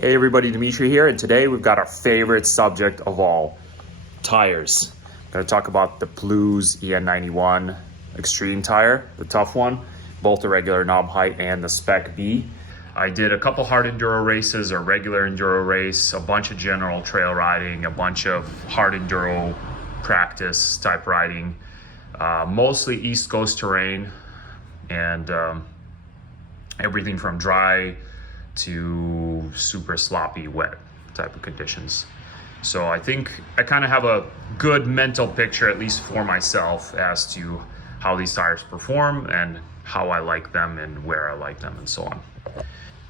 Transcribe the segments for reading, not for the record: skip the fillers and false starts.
Hey everybody, Dimitri here, and today we've got our favorite subject of all, tires. I'm going to talk about the Plews EN91 Extreme tire, the tough one, both the regular knob height and the Spec B. I did a couple hard enduro races, a regular enduro race, a bunch of general trail riding, a bunch of hard enduro practice type riding, mostly East Coast terrain, and everything from dry to super sloppy wet type of conditions. So I think I kind of have a good mental picture, at least for myself, as to how these tires perform and how I like them and where I like them and so on.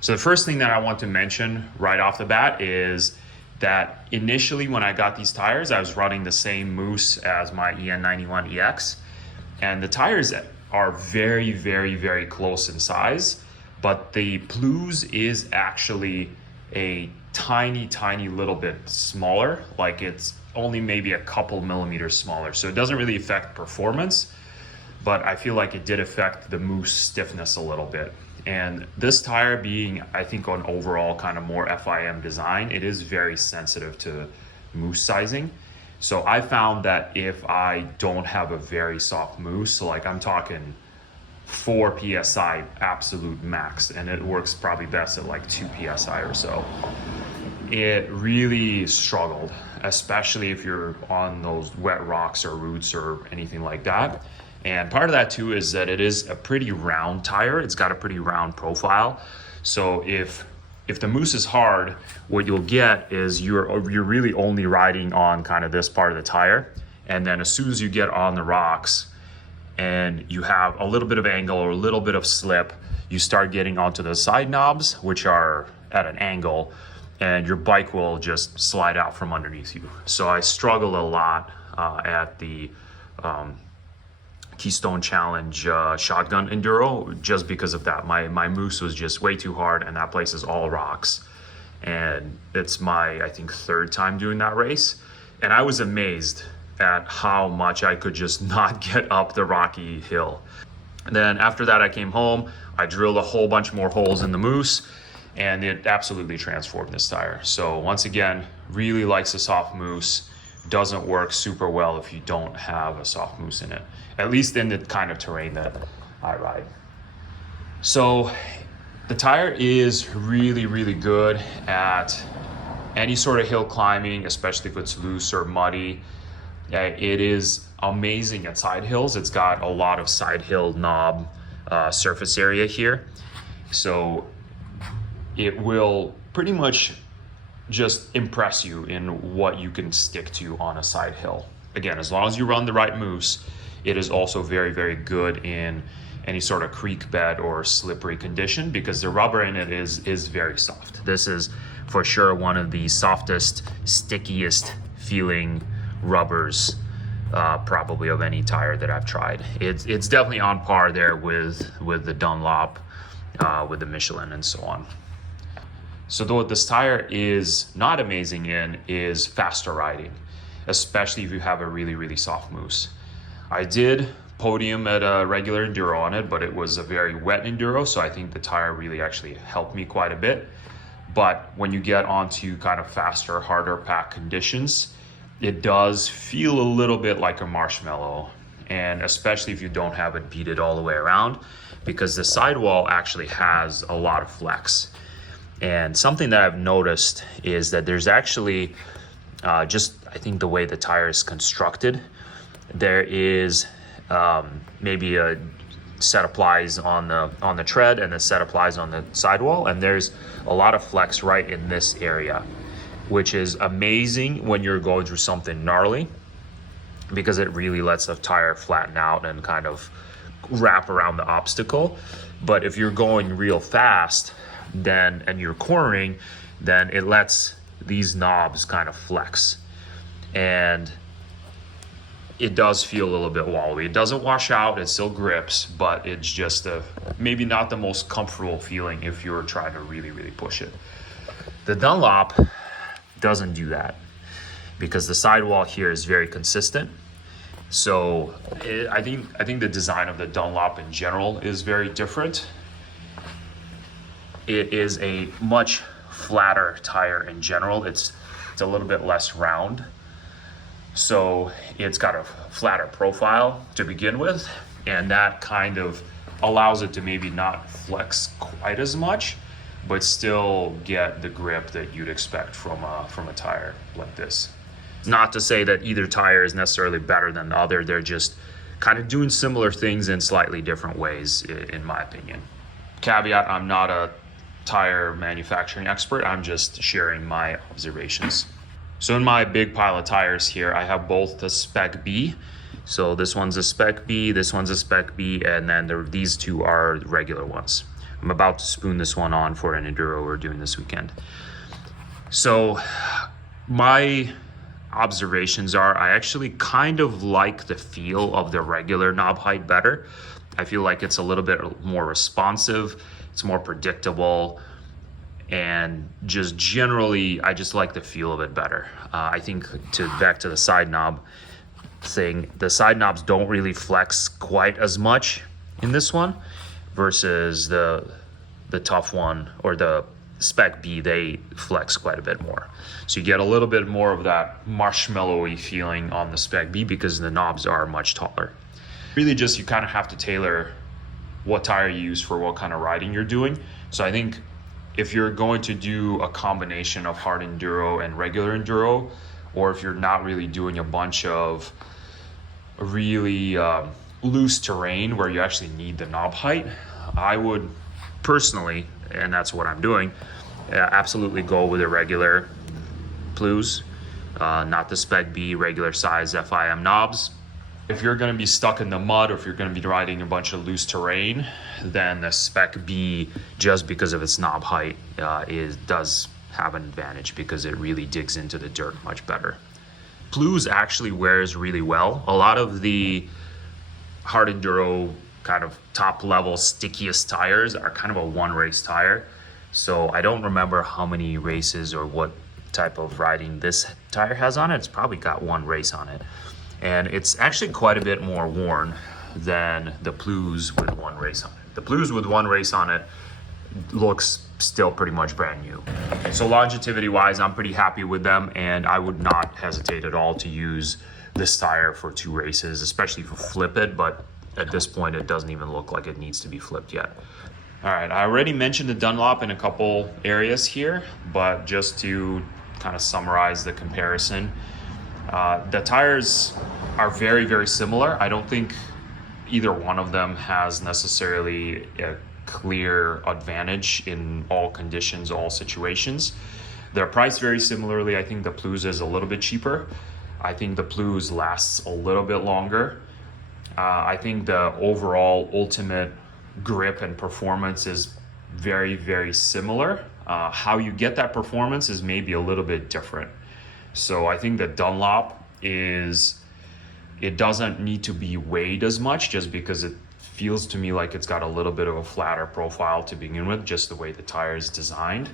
So the first thing that I want to mention right off the bat is that initially when I got these tires, I was running the same Moose as my EN91EX, and the tires are very, very, very close in size. But the Plews is actually a tiny little bit smaller, like it's only maybe a couple millimeters smaller. So it doesn't really affect performance, but I feel like it did affect the Moose stiffness a little bit. And this tire being, I think, an overall kind of more FIM design, it is very sensitive to Moose sizing. So I found that if I don't have a very soft Moose, so like I'm talking 4 PSI absolute max, and it works probably best at like 2 PSI or so, it really struggled, especially if you're on those wet rocks or roots or anything like that. And part of that too is that it is a pretty round tire. It's got a pretty round profile. So if the Moose is hard, what you'll get is you're really only riding on kind of this part of the tire. And then as soon as you get on the rocks and you have a little bit of angle or a little bit of slip, you start getting onto the side knobs, which are at an angle, and your bike will just slide out from underneath you. So I struggled a lot at the Keystone Challenge shotgun enduro just because of that. My Moose was just way too hard, and that place is all rocks. And it's my, I think, 3rd time doing that race. And I was amazed at how much I could just not get up the rocky hill. And then after that, I came home, I drilled a whole bunch more holes in the Moose, and it absolutely transformed this tire. So once again, really likes a soft Moose. Doesn't work super well if you don't have a soft Moose in it, at least in the kind of terrain that I ride. So the tire is really good at any sort of hill climbing, especially if it's loose or muddy. It is amazing at side hills. It's got a lot of side hill knob surface area here. So it will pretty much just impress you in what you can stick to on a side hill. Again, as long as you run the right Moose, it is also very good in any sort of creek bed or slippery condition because the rubber in it is very soft. This is for sure one of the softest, stickiest feeling rubbers probably of any tire that I've tried. It's definitely on par there with the Dunlop, with the Michelin and so on. So what this tire is not amazing in is faster riding, especially if you have a really soft Moose. I did podium at a regular enduro on it, but it was a very wet enduro, so I think the tire really actually helped me quite a bit. But when you get onto kind of faster, harder pack conditions, it does feel a little bit like a marshmallow, and especially if you don't have it beaded all the way around, because the sidewall actually has a lot of flex. And something that I've noticed is that there's actually just, I think the way the tire is constructed, there is maybe a set of plies on the tread and a set of plies on the sidewall, and there's a lot of flex right in this area, which is amazing when you're going through something gnarly because it really lets the tire flatten out and kind of wrap around the obstacle. But if you're going real fast and you're cornering, then it lets these knobs kind of flex. And it does feel a little bit wobbly. It doesn't wash out, it still grips, but it's just maybe not the most comfortable feeling if you're trying to really push it. The Dunlop doesn't do that because the sidewall here is very consistent. So I think the design of the Dunlop in general is very different. It is a much flatter tire in general. It's a little bit less round, so it's got a flatter profile to begin with, and that kind of allows it to maybe not flex quite as much, but still get the grip that you'd expect from a tire like this. Not to say that either tire is necessarily better than the other, they're just kind of doing similar things in slightly different ways, in my opinion. Caveat, I'm not a tire manufacturing expert, I'm just sharing my observations. So in my big pile of tires here, I have both the Spec B. So this one's a Spec B, this one's a Spec B, and then these two are regular ones. I'm about to spoon this one on for an enduro we're doing this weekend. So my observations are, I actually kind of like the feel of the regular knob height better. I feel like it's a little bit more responsive, it's more predictable, and just generally, I just like the feel of it better. I think back to the side knob thing, the side knobs don't really flex quite as much in this one versus the tough one, or the Spec B, they flex quite a bit more. So you get a little bit more of that marshmallowy feeling on the Spec B because the knobs are much taller. Really just, you kind of have to tailor what tire you use for what kind of riding you're doing. So I think if you're going to do a combination of hard enduro and regular enduro, or if you're not really doing a bunch of really loose terrain where you actually need the knob height, I would personally, and that's what I'm doing, absolutely go with a regular Plews, not the Spec B, regular size FIM knobs. If you're going to be stuck in the mud, or if you're going to be riding a bunch of loose terrain, then the Spec B, just because of its knob height, does have an advantage because it really digs into the dirt much better. Plews actually wears really well. A lot of the hard enduro kind of top level stickiest tires are kind of a one race tire. So I don't remember how many races or what type of riding this tire has on it. It's probably got one race on it. And it's actually quite a bit more worn than the Plews with one race on it. The Plews with one race on it looks still pretty much brand new. So longevity wise, I'm pretty happy with them, and I would not hesitate at all to use this tire for 2 races, especially if you flip it, but at this point it doesn't even look like it needs to be flipped yet. All right, I already mentioned the Dunlop in a couple areas here, but just to kind of summarize the comparison, the tires are very, very similar. I don't think either one of them has necessarily a clear advantage in all conditions, all situations. They're priced very similarly. I think the Plews is a little bit cheaper. I think the Plews lasts a little bit longer. I think the overall ultimate grip and performance is very, very similar. How you get that performance is maybe a little bit different. So I think the Dunlop it doesn't need to be weighed as much, just because it feels to me like it's got a little bit of a flatter profile to begin with, just the way the tire is designed.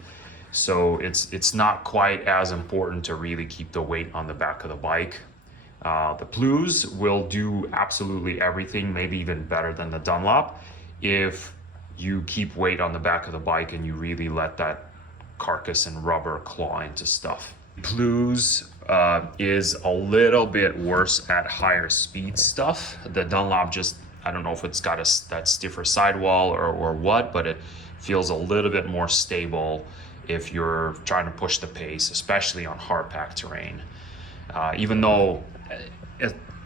So it's not quite as important to really keep the weight on the back of the bike. The Plews will do absolutely everything, maybe even better than the Dunlop, if you keep weight on the back of the bike and you really let that carcass and rubber claw into stuff. Plews is a little bit worse at higher speed stuff. The Dunlop just, I don't know if it's got that stiffer sidewall or what, but it feels a little bit more stable if you're trying to push the pace, especially on hard packed terrain. Even though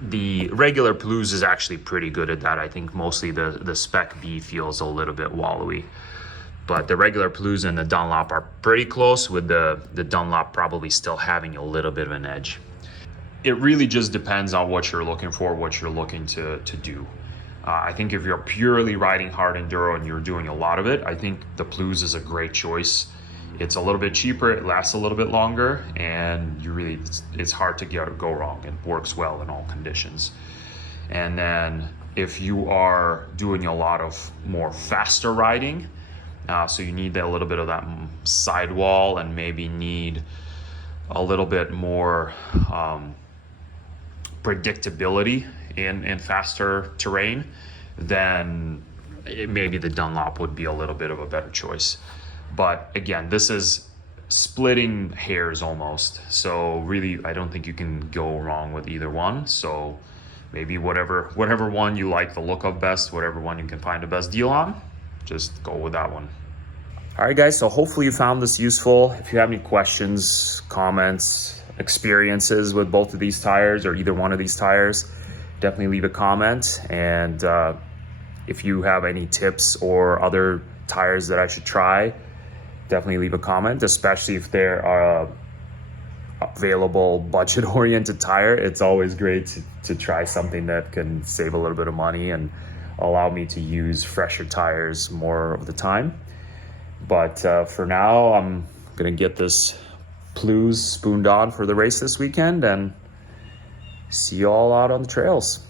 the regular Plews is actually pretty good at that. I think mostly the Spec B feels a little bit wallowy. But the regular Plews and the Dunlop are pretty close, with the Dunlop probably still having a little bit of an edge. It really just depends on what you're looking for, what you're looking to do. I think if you're purely riding hard enduro and you're doing a lot of it, I think the Plews is a great choice. It's a little bit cheaper, it lasts a little bit longer, and it's hard to go wrong. It works well in all conditions. And then if you are doing a lot of more faster riding, so you need a little bit of that sidewall and maybe need a little bit more predictability in faster terrain, then maybe the Dunlop would be a little bit of a better choice. But again, this is splitting hairs almost. So really, I don't think you can go wrong with either one. So maybe whatever one you like the look of best, whatever one you can find the best deal on, just go with that one. All right, guys, so hopefully you found this useful. If you have any questions, comments, experiences with both of these tires or either one of these tires, definitely leave a comment. And if you have any tips or other tires that I should try, definitely leave a comment, especially if there are available budget-oriented tire. It's always great to try something that can save a little bit of money and allow me to use fresher tires more of the time. But for now, I'm gonna get this Plews spooned on for the race this weekend and see you all out on the trails.